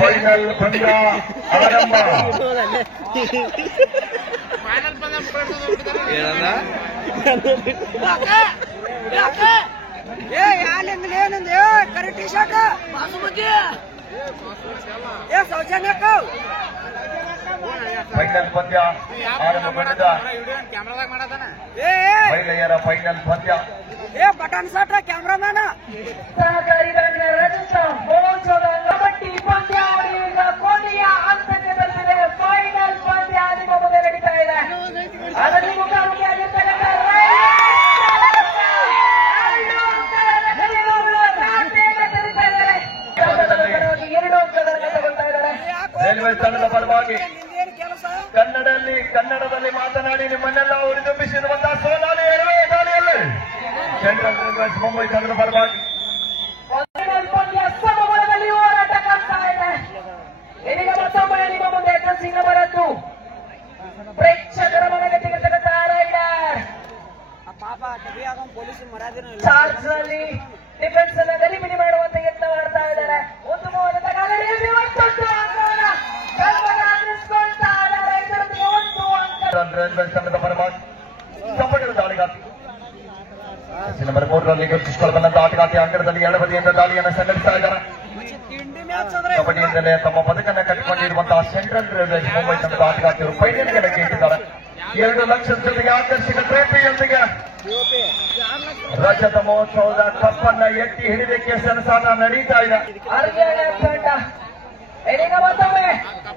Final ಪಂದ್ಯ ಆರಂಭ. ಕರೆ ಟಿ ಶರ್ಟ್ ಸೌಜನ್ಯ ಫೈನಲ್ ಪಂದ್ಯ ಆರಂಭಗೊಂಡಿದ್ದ ಮಹಿಳೆಯರ ಫೈನಲ್ ಪಂದ್ಯ. ಬಟನ್ ಸಟ್ ಕ್ಯಾಮ್ರಾಮ್ಯಾನ ಸಹಕಾರಿ ಬ್ಯಾಂಕ್ನ ರಜತ ಮಹೋತ್ಸವದ ಕಬಡ್ಡಿ ಪಂದ್ಯಾವಳಿ ಈಗ ಕೊನೆಯ ಹಂತಕ್ಕೆ ತಲುಪಿದೆ. ಫೈನಲ್ ಪಂದ್ಯ ನಿಮ್ಮ ಮುಂದೆ ನಡೀತಾ ಇದೆ. ಅದರಲ್ಲಿ ಮುಖಾಮುಖಿಯಾಗಿರ್ತಕ್ಕಂಥ ಎರಡು ಅಂಕಗಳನ್ನು ತಗೊಳ್ತಾ ಇದ್ದಾರೆ. ರೈಲ್ವೆ ತಂಡದ ಪರವಾಗಿ ಕನ್ನಡದಲ್ಲಿ ಮಾತನಾಡಿ ನಿಮ್ಮನ್ನೆಲ್ಲ ಹುರಿದುಂಬಿಸಿರುವಂತಹ ಸೋಲಾಲಿ ಎಡವೆ ದಾಳಿಯಲ್ಲಿ ಸೆಂಟ್ರಲ್ ರೈಲ್ವೇಸ್ ಮುಂಬೈ ತಂಡದ ಪರವಾಗಿ ಫೈನಲ್ ಪಂದ್ಯ ಸಮಬಲದಲ್ಲಿ ಹೋರಾಟ ಆಗ್ತಾ ಇದೆ. ಇದೀಗ ಮತ್ತೊಮ್ಮೆ ನಿಮ್ಮ ಮುಂದೆ ಡ್ರೆಸ್ಸಿಂಗ್ ನಂಬರ್ 10 ಪ್ರೇಕ್ಷಕರ ಮನೆಗೆ ತೆಗೆತಕ್ಕಂಥ ರೈಡರ್ ಚಾರ್ಜ್ ನಲ್ಲಿ ಡಿಫೆನ್ಸ್ ಅನ್ನ ಗಲಿಬಿಲಿ ಮಾಡುವಂತ ಯತ್ನ ಮಾಡ್ತಾ ಇದ್ದಾರೆ. ಒಂದು ಮೂಲದ ಕಾಲಡಿಯಲ್ಲಿ ಮತ್ತೊಂದು ಅಂಕವನ್ನ ಕಲ್ಪನಾಗಿಸ್ಕೊಳ್ತಾ ಇದ್ದಾರೆ. ಇದರಲ್ಲಿ 1 ಅಂಕ ರೈಲ್ವೇಸ್ ತಂಡದ ಪರವಾಗಿ ಕಬಡ್ಡಿ ದಾಳಿಗಾತಿ ನಂಬರ್ 3ರಲ್ಲಿ ಗುರುತಿಸಿಕೊಳ್ಳಬಲ್ಲಂತ ಆಟಗಾತಿ ಅಂಕಣದಲ್ಲಿ ಎಡಬದಿಯಿಂದ ದಾಳಿಯನ್ನು ಸಂಘಟಿಸ್ತಾ ಇದ್ದಾರೆ. ಕಬಡ್ಡಿಯಿಂದಲೇ ತಮ್ಮ ಬದುಕನ್ನು ಕಟ್ಟಿಕೊಂಡಿರುವಂತಹ ಸೆಂಟ್ರಲ್ ರೈಲ್ವೇಸ್ ಮುಂಬೈ ತಂಡದ ಆಟಗಾತಿಯರು ಫೈನಲ್ಗೆ ಲಗ್ಗೆಯಿಟ್ಟಿದ್ದಾರೆ. 2 ಲಕ್ಷದ ಜೊತೆಗೆ ಆಕರ್ಷಕ ಟ್ರೋಫಿಯೊಂದಿಗೆ ರಜತ ಮಹೋತ್ಸವದ ಕಪ್ಪನ್ನ ಎತ್ತಿ ಹಿಡಿದಕ್ಕೆ ಸೆಣಸಾಟ ನಡೀತಾ ಇದೆ. ಹರಿಯಾಣ ತಂಡ ಇದೀಗ ಮತ್ತೊಮ್ಮೆ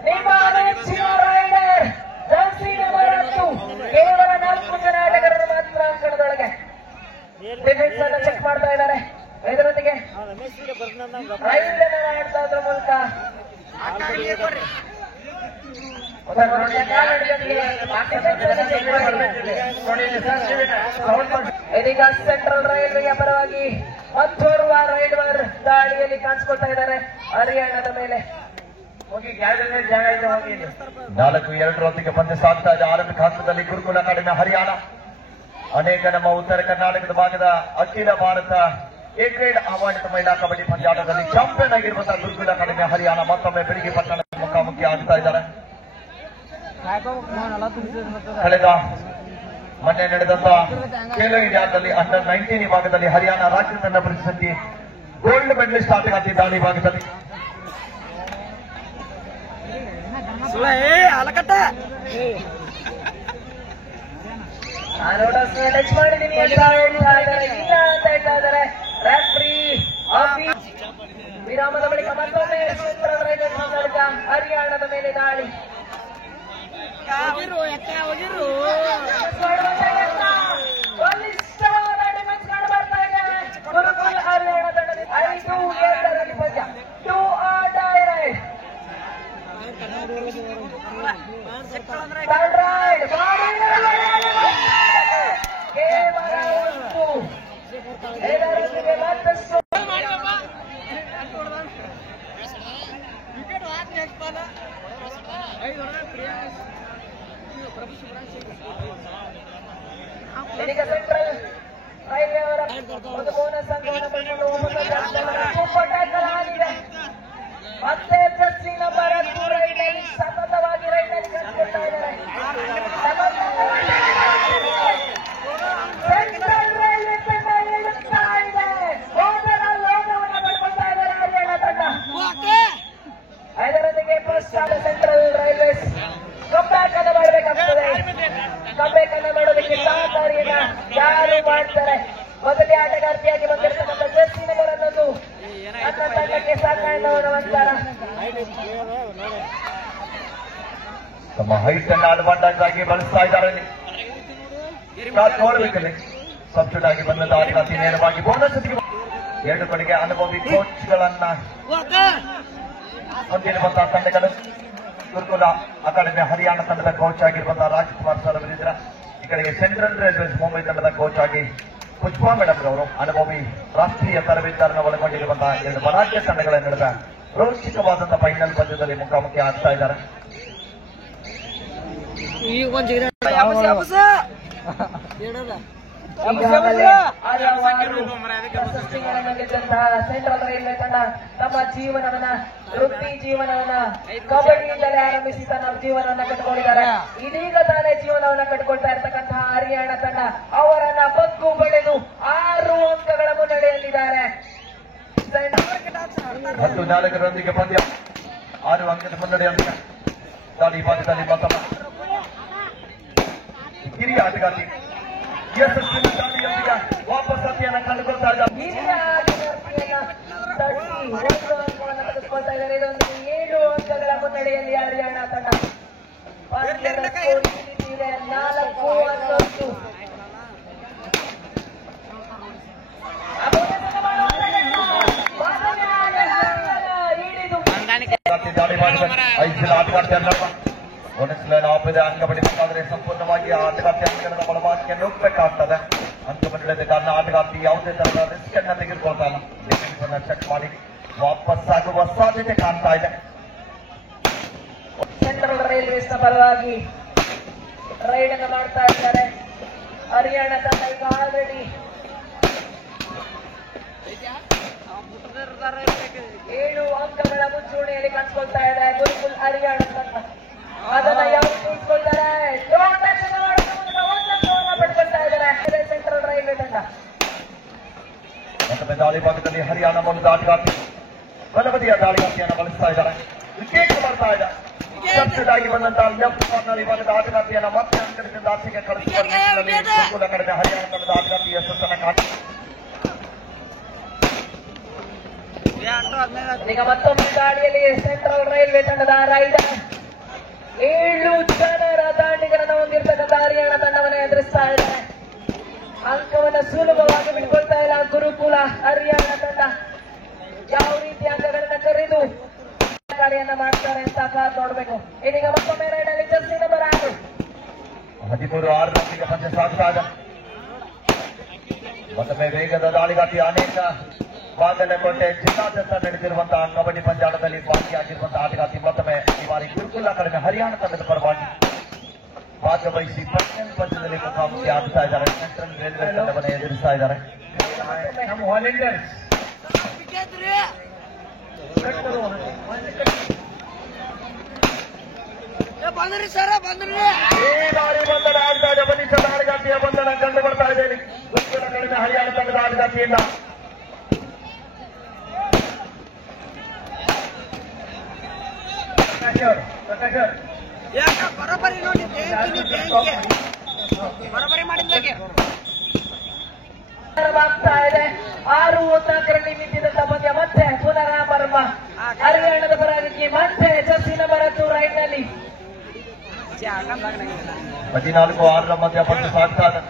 ನಿಮ್ಮ ನೆಚ್ಚಿನ ರೈಡರ್ ಜರ್ಸಿ ನಂಬರ್ 10 ಕೇವಲ 4 ಜನ ಆಟಗಾರರು ಮಾತ್ರ ಅಂಕಣದೊಳಗೆ ಡಿಫೆನ್ಸ್ ಅನ್ನು ಚೆಕ್ ಮಾಡ್ತಾ ಇದ್ದಾರೆ. ಇದರೊಂದಿಗೆ ರೈಡ್ ಅನ್ನು ಆಡ್ತಾ ಇದ್ರ ಮೂಲಕ ಇದೀಗ ಸೆಂಟ್ರಲ್ ರೈಲ್ವೆಯ ಪರವಾಗಿ ಮತ್ತೋರ್ವ ರೈಡರ್ ದಾಳಿಯಲ್ಲಿ ಕಾಣಿಸ್ಕೊಳ್ತಾ ಇದ್ದಾರೆ ಹರಿಯಾಣದ ಮೇಲೆ. 4-2 ಪಂದ್ಯ ಸಾಗ್ತಾ ಇದೆ. ಆರಂಭಿಕ ಹಂತದಲ್ಲಿ ಗುರುಕುಲ ಅಕಾಡೆಮಿ ಹರಿಯಾಣ ಅನೇಕ ನಮ್ಮ ಉತ್ತರ ಕರ್ನಾಟಕದ ಭಾಗದ ಅಖಿಲ ಭಾರತ ಎ ಗ್ರೇಡ್ ಆಹ್ವಾನಿತ ಮಹಿಳಾ ಕಬಡ್ಡಿ ಪಂದ್ಯಾಟದಲ್ಲಿ ಚಾಂಪಿಯನ್ ಆಗಿರುವಂತಹ ಗುರುಕುಲ ಅಕಾಡೆಮಿ ಹರಿಯಾಣ ಮತ್ತೊಮ್ಮೆ ಬೆಳಿಗ್ಗೆ ಪಟ್ಟಣದ ಮುಖಾಮುಖಿ ಆಗ್ತಾ ಇದ್ದಾರೆ. ಕಳೆದ ಮೊನ್ನೆ ನಡೆದಂತ ಖೇಲೋ ಇಂಡಿಯಾದಲ್ಲಿ ಅಂಡರ್ 19 ವಿಭಾಗದಲ್ಲಿ ಹರಿಯಾಣ ರಾಜ್ಯ ತಂಡ ಪ್ರಶಸ್ತಿ ಗೋಲ್ಡ್ ಮೆಡಲಿಸ್ಟ್ ಆಟಗಾರ್ತಿ ದಾಳಿ ಭಾಗದಲ್ಲಿ ಟಚ್ ಮಾಡಿದೀನಿ ಅಂತ ಹೇಳ್ತಾ ಇದ್ದಾರೆ. ಇಲ್ಲ ಅಂತ ಹೇಳ್ತಾ ಇದ್ದಾರೆ ರೆಫ್ರಿ. ವಿರಾಮದ ಬಳಿಕ ಮತ್ತೊಮ್ಮೆ ಸೆಂಟ್ರಲ್ ರೈಲ್ವೆ ಮೂಲಕ ಹರಿಯಾಣದ ಮೇಲೆ ದಾಳಿ ಬಲಿಷ್ಠವಾದ ಡಿಫೆನ್ಸ್ ಕಂಡು ಬರ್ತಾ ಇದೆ. ಗುರುಕುಲ ಹರಿಯಾಣ ತಂಡದಿಂದ 5-2 ಪಂದ್ಯ 2 ಆರ್ ಡೈ ರೈಡ್. ಕೇವಲ 1 ಇದರೊಂದಿಗೆ ಮತ್ತಷ್ಟು ಇದೀಗ ಸೆಂಟ್ರಲ್ ರೈಲ್ವೆ ಅವರ ಒಂದು ಬೋನಸ್ ಅಂಕವನ್ನು ಪಡೆದುಕೊಂಡು ಸೂಪರ್ ಟ್ಯಾಕಲ್ ಆಗಿದೆ. ಮತ್ತೆ ಜರ್ಸಿ ನಂಬರ್ 10 ರೈಡರ್ ಸತತವಾಗಿ ರೈಡರ್ ಕಟ್ಟಿಕೊಳ್ತಾ ಇದ್ದಾರೆ. ಸೆಂಟ್ರಲ್ ರೈಲ್ವೆ ತಂಡ ಇಳಿಸ್ತಾ ಇದೆ. ಮೊದಲ ಲೋಗವನ್ನು ಪಡ್ಕೊಳ್ತಾ ಇದ್ದಾರೆ ಹರಿಯಾಣ ತಂಡ. ಇದರೊಂದಿಗೆ ಫಸ್ಟ್ ಆದ ಸೆಂಟ್ರಲ್ ರೈಲ್ವೇಸ್ ಕಮ್ಬ್ಯಾಕ್ ಅನ್ನು ಮಾಡಬೇಕಾಗ್ತದೆ. ಕಮ್ಬ್ಯಾಕ್ ಅನ್ನು ಮಾಡೋದಕ್ಕೆ ಸಹಕಾರಿಯನ್ನ ಯಾರು ಮಾಡ್ತಾರೆ. ಮೊದಲೇ ಆಟಗಾರ್ತಿಯಾಗಿ ಬಂದಿರತಕ್ಕಂಥ ಜರ್ಸಿ ನಂಬರ್ 11 ನನ್ನ ತಂಡಕ್ಕೆ ಸಾಕಾಯಣವನ್ನು ಒಂಥರ ತಮ್ಮ ಹೈಟ್ ಅನ್ನು ಅಡ್ವಾಂಟೇಜ್ ಆಗಿ ಬಳಸ್ತಾ ಇದ್ದಾರೆ. ನೋಡಬೇಕಲ್ಲಿ ಸಬ್ಸ್ಟಿಟ್ಯೂಟ್ ಆಗಿ ಬಂದ ಆಟಗಾರ್ತಿ ನೇರವಾಗಿ ಬೋನಸ್ 2 ಕಡೆಗೆ ಅನುಭವಿ ಕೋಚ್ಗಳನ್ನ ಹೊಂದಿರುವಂತಹ ತಂಡಗಳು. ಗುರುಕುಲ ಅಕಾಡೆಮಿ ಹರಿಯಾಣ ತಂಡದ ಕೋಚ್ ಆಗಿರುವಂತಹ ರಾಜ್ಕುಮಾರ್ ಸರ್ ಅವರಿದ್ರ. ಈ ಕಡೆಗೆ ಸೆಂಟ್ರಲ್ ರೈಲ್ವೇಸ್ ಮುಂಬೈ ತಂಡದ ಕೋಚ್ ಆಗಿ ಪುಷ್ಪಾ ಮೇಡಮ್ ಅವರು ಅನುಭವಿ ರಾಷ್ಟ್ರೀಯ ತರಬೇತುದಾರನ ಒಳಗೊಂಡಿರುವಂತಹ 2 ಬರಾಜ್ಯ ತಂಡಗಳ ನಡೆದ ರೋಚಕವಾದಂತಹ ಫೈನಲ್ ಪಂದ್ಯದಲ್ಲಿ ಮುಖಾಮುಖಿ ಆಗ್ತಾ ಇದ್ದಾರೆ. ಈಗಾಗಲೇ ಹಲವಾರು ಪ್ರಶಸ್ತಿಗಳನ್ನು ಗೆದ್ದಂತಹ ಸೆಂಟ್ರಲ್ ರೈಲ್ವೆ ತಂಡ ತಮ್ಮ ಜೀವನವನ್ನ ವೃತ್ತಿ ಜೀವನವನ್ನ ಕಬಡ್ಡಿಯಿಂದಲೇ ಆರಂಭಿಸಿ ತನ್ನ ಜೀವನವನ್ನ ಕಟ್ಟಿಕೊಂಡಿದ್ದಾರೆ. ಇದೀಗ ತಾನೇ ಜೀವನವನ್ನ ಕಟ್ಟಿಕೊಳ್ತಾ ಇರ್ತಕ್ಕಂತಹ ಹರಿಯಾಣ ತಂಡ ಅವರನ್ನ ಬಗ್ಗು ಬಳೆದು 6 ಅಂಕಗಳ ಮುನ್ನಡೆಯಲ್ಲಿದ್ದಾರೆ. 14 ಪಂದ್ಯ 6 ಅಂಕದ ಮುನ್ನಡೆ ಅಂತ ದಾಳಿ ಭಾಗದಲ್ಲಿ ಮತ್ತೊಮ್ಮ ಹಿರಿಯ ಆಟಗಾರ್ತಿ ಯಶಸ್ವಿನ ದಾಳಿಯೊಂದಿಗೆ ವಾಪಸ್ ಅತಿಯನ್ನು ಕಂಡುಕೊಳ್ತಾ ಇದ್ದಾರೆ. ಹಿರಿಯ ಆಟಗಾರ್ತಿಯನ್ನ ತಟ್ಟಿ 1 ಅಂಕವನ್ನು ತೆಗೆದುಕೊಳ್ತಾ ಇದ್ದಾರೆ. ಇದೊಂದು 7 ಅಂಕಗಳ ಮುನ್ನಡೆಯಲ್ಲಿ ಹರಿಯಾಣ ತಂಡ. ಪಂದ್ಯದ ಸ್ಕೋರ್ ಈ ರೀತಿ ಇದೆ, 4-11. ದಾಳಿ ಮಾಡಿದ 5 ಜನ ಆಟಗಾರ್ತಿ ಅನ್ನಪ್ಪ ಒಂದೊಂದ್ಸಲ ಆಪದ ಅಂಕ ಪಡಿಬೇಕಾದ್ರೆ ಸಂಪೂರ್ಣವಾಗಿ ಆಟಗಾರ್ತಿ ಅಂಕಣದ ಒಳಭಾಗಕ್ಕೆ ನುಗ್ಗಬೇಕಾಗ್ತದೆ. ಅಂಕ ಪಡೆದ ಕಾರಣ ಆಟಗಾರ್ತಿ ಯಾವುದೇ ತರಹದ ರಿಸ್ಕ್ ಅನ್ನ ತೆಗೆದುಕೊಳ್ತಾ ಇಲ್ಲ. ಡಿಫೆನ್ಸ್ ಅನ್ನ ಚೆಕ್ ಮಾಡಿ ವಾಪಸ್ ಆಗುವ ಸಾಧ್ಯತೆ ಕಾಣ್ತಾ ಇದೆ. ಸೆಂಟ್ರಲ್ ರೈಲ್ವೇಸ್ ನ ಪರವಾಗಿ ರೈಡ್ ಅನ್ನು ಮಾಡ್ತಾ ಇದ್ದಾರೆ ಹರಿಯಾಣ ತಂಡ. ಈಗ ಆಲ್ರೆಡಿ 7 ಅಂಕಗಳ ಮುಂಚೂಣಿಯಲ್ಲಿ ಕಾಣಿಸ್ಕೊಳ್ತಾ ಇದೆ ಗುರುಕುಲ್ ಹರಿಯಾಣ ತಂಡ. ಅದನ್ನ ಯಾವ ಉಳಿಸ್ಕೊಳ್ತಾರೆ, ಪಡ್ಕೊಳ್ತಾ ಇದ್ದಾರೆ ಸೆಂಟ್ರಲ್ ರೈಲ್ವೆ ತಂಡ. ಮತ್ತೊಮ್ಮೆ ದಾಳಿ ಭಾಗದಲ್ಲಿ ಹರಿಯಾಣ ಮೂಲದ ಆಟಗಾರ್ತಿ ಬಲಬದಿಯ ದಾಳಿಗಾರ್ತಿಯನ್ನು ಬಳಸ್ತಾ ಇದ್ದಾರೆ. ವಿಕೆಟ್ ಮಾಡ್ತಾ ಇದೆ. ಸಬ್ಸಿಡ್ ಆಗಿ ಬಂದಂತಹ ಲೆಫ್ಟ್ ಕಾರ್ನರ್ ವಿಭಾಗದ ಆಟಗಾರ್ತಿಯನ್ನು ಮತ್ತೆ ಅಂಕಣದಿಂದ ಆಚೆಗೆ ಕಳಿಸುವ ನಿಟ್ಟಿನಲ್ಲಿ ಗುರುಕುಲ ಕಡೆಗೆ ಹರಿಯಾಣ ತಂಡದ ಆಟಗಾರ್ತಿ ಯಶಸ್ಸನ್ನು ಕಾಣ್ತಾರೆ. ಈಗ ಮತ್ತೊಮ್ಮೆ ದಾಳಿಯಲ್ಲಿ ಸೆಂಟ್ರಲ್ ರೈಲ್ವೆ ತಂಡದ ರೈಡರ್ 7 ಜನರ ದಾಂಡಿಗರನ್ನು ಹೊಂದಿರತಕ್ಕಂಥ ಹರಿಯಾಣ ತಂಡವನ್ನು ಎದುರಿಸ್ತಾ ಇದ್ದಾರೆ. ಅಂಕವನ್ನು ಸುಲಭವಾಗಿ ಬಿಟ್ಕೊಳ್ತಾ ಇಲ್ಲ ಗುರುಕುಲ ಹರಿಯಾಣ ತಂಡ. ಯಾವ ರೀತಿ ಅಂಕಗಳನ್ನ ಕರೆದು ಕಾರ್ಯನ್ನ ಮಾಡ್ತಾರೆ ಅಂತ ಕಾದು ನೋಡ್ಬೇಕು. ಇದೀಗ ಮತ್ತೊಮ್ಮೆ ರೈಡಲ್ಲಿ ಜರ್ಸಿ ನಂಬರ್ 6 13-6 ಪಂದ್ಯ ಸಾಗ್ತಾ ಇದೆ. ಮತ್ತೊಮ್ಮೆ ವೇಗದ ದಾಳಿಗಾರ್ತಿ ಅನೇಕ ಬಾಗಲಕೋಟೆ ಜಿಲ್ಲಾದ್ಯಂತ ನಡೆದಿರುವಂತಹ ಕಬಡ್ಡಿ ಪಂದ್ಯಾಟದಲ್ಲಿ ಭಾಗಿಯಾಗಿರುವಂತಹ ಆಟಗಾರ್ತಿ ಮತ್ತೊಮ್ಮೆ ಈ ಬಾರಿ ಗುರುಕುಲ ಕಡಿಮೆ ಹರಿಯಾಣ ತಂಡದ ಪರವಾಗಿ ಭಾಗವಹಿಸಿ ಪಂದ್ಯದಲ್ಲಿ ಮುಖಾಮುಖಿ ಆಡ್ತಾ ಇದ್ದಾರೆ. ಸೆಂಟ್ರಲ್ ರೈಲ್ವೆ ತಂಡವನ್ನು ಎದುರಿಸ್ತಾ ಇದ್ದಾರೆ. ನಮ್ಮ ವಾಲಂಟಿಯರ್ಸ್ ಬಂದ್ರಿ ಸರ ಬಂದ್ರಿ. ಈ ಬಾರಿ ಬಂಧನ ಆಗ್ತಾ ಇದೆ. ಬನ್ನಿ ಸರ್, ಆಟಗಾರ್ತಿಯ ಬಂಧನ ಕಂಡು ಬರ್ತಾ ಇದ್ದೇನೆ ಗುರುಕುಲ ಕಡಿಮೆ ಹರಿಯಾಣ ತಂಡದ ಆಟಗಾರ್ತಿಯಿಂದ. ಯಾಕ ಬರೋಬ್ಬರಿ ನೋಡಿ ಬರೋಬ್ಬರಿ ಮಾಡಿದ್ದಾಗೆ ಆಗ್ತಾ ಇದೆ. 6-4ರಲ್ಲಿ ನಿಂತಿದ್ದಂತ ಪಂದ್ಯ ಮತ್ತೆ ಪುನರಾರಂಭ. ಹರಿಯಾಣದ ಪರವಾಗಿ ಮತ್ತೆ ಜರ್ಸಿ ನಂಬರ್ 10 ರೈಡ್ ನಲ್ಲಿ 14-6 ಮಧ್ಯ ಪಂದ್ಯ ಸಾಗ್ತಾ ಇದೆ.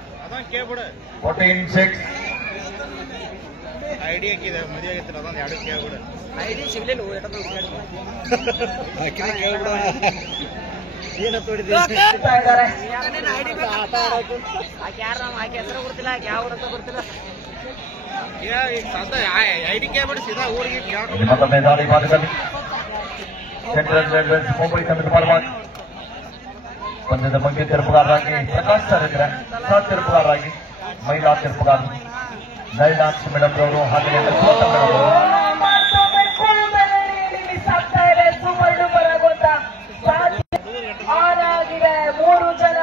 14-6 ಐಡಿ ಹಾಕಿದೆ ಮದುವೆ ಆಗಿತ್ತು ಅದೊಂದು 2 ಕೇಳ್ಬಿಡು. ಐಡಿ ಸಿಗ್ಲಿಲ್ಲ ಏನ ತೋಡಿದೆ ಇದ್ದಾರೆ. ಐಡಿ ಆಕೆ ಹೆಸರು ಗೊತ್ತಿಲ್ಲ, ಯಾವ ಊರ ಅಂತ ಗೊತ್ತಿಲ್ಲ. ಐಡಿ ಕೇಳ್ಬಿಡು ಸೀದಾ ಊರಿಗೆ ಕೇಳ್ಬಿಡು. ಇಲ್ಲಿ ಮತ್ತೊಮ್ಮೆ ದಾಳಿ ಭಾಗದಲ್ಲಿ ಸೆಂಟ್ರಲ್ ರೈಲ್ವೇಸ್ ಮುಂಬೈ ತಂಡದ ಪರವಾಗಿ ಪಂದ್ಯದ ಮುಖ್ಯ ತೀರ್ಪುಗಾರರಾಗಿ ಪ್ರಕಾಶ್ ಸರ್ ಇದ್ರೆ, ಸಹ ತೀರ್ಪುಗಾರರಾಗಿ ಮಹಿಳಾ ತೀರ್ಪುಗಾರ ನಳಿನಾಕ್ಷಿ ಮೇಡಮ್ ರವರು ಹಾಗೆ ಲಕ್ಷ್ಮಣ ಮೇಡಮ್ ಅವರು. ಮತ್ತೊಮ್ಮೆ ಕುಲುಮೆಲೆಯಲ್ಲಿ ಮಿಸ್ ಆಗ್ತಾ ಇದೆ. ಸೂಪರ್ ಡೂಪರ್ ಆಗುವಂತ ಆನ್ ಆಗಿದೆ. 3 ಜನ